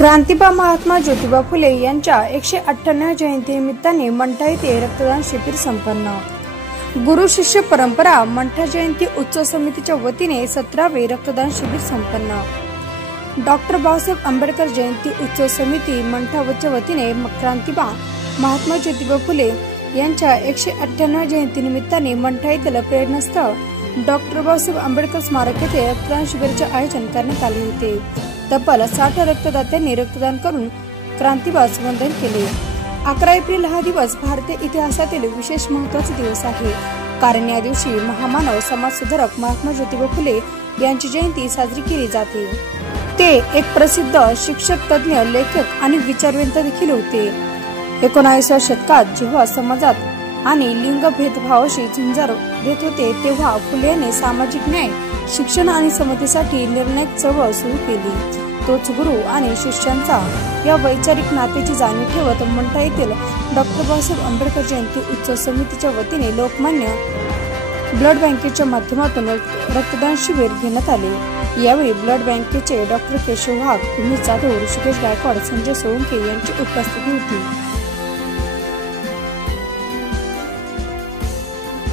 क्रांतिबा महात्मा ज्योतिबा फुले यांच्या 198 जयंतीनिमित्ताने मंठा येथे रक्तदान शिबिर संपन्न। गुरु शिष्य परंपरा मंठा जयंती उत्सव समितीच्या वतीने 17वे रक्तदान शिबिर संपन्न। डॉक्टर बाबासाहेब आंबेडकर जयंती उत्सव समिती मंठाच्या वतीने क्रांतिबा महात्मा ज्योतिबा फुले यांच्या 198 जयंतीनिमित्ताने मंठा येथील प्रेरणास्थळ डॉक्टर बाबासाहेब आंबेडकर स्मारक येथे रक्तदान शिबिराचे आयोजन करण्यात आले होते। तब्बल 60 रक्तदात्यांनी रक्तदान करून क्रांतिबास वंदन केले। 11 एप्रिल हा दिवस भारतीय इतिहासातील विशेष महत्त्वाचा दिवस आहे, कारण या दिवशी महामानव समाजसुधारक महात्मा ज्योतिबा फुले यांची जयंती साजरी केली जाते। ते एक प्रसिद्ध शिक्षक, तज्ञ, लेखक आणि विचारवंत देखील होते। 19व्या शतकात जेव्हा समाजात आणि लिंग भेदभावाशी झुंज देत होते, तेव्हा फुले यांनी सामाजिक न्याय, शिक्षण आणि समतेसाठी निर्णायक चळवळ सुरू केली। तोच गुरु आणि शिष्यांचा या वैचारिक नात्याची जाणीव ठेवत मंठा येथील डॉक्टर बाबासाहेब आंबेडकर जयंती उत्सव समितीच्या वतीने लोकमान्य ब्लड बँकेच्या माध्यमातून रक्तदान शिबिर घेण्यात आले। यावेळी ब्लड बँकेचे डॉक्टर केशव वाघ, उमेश जाधव, ऋषिकेश गायकवाड, संजय सोळंके यांची उपस्थिती होती।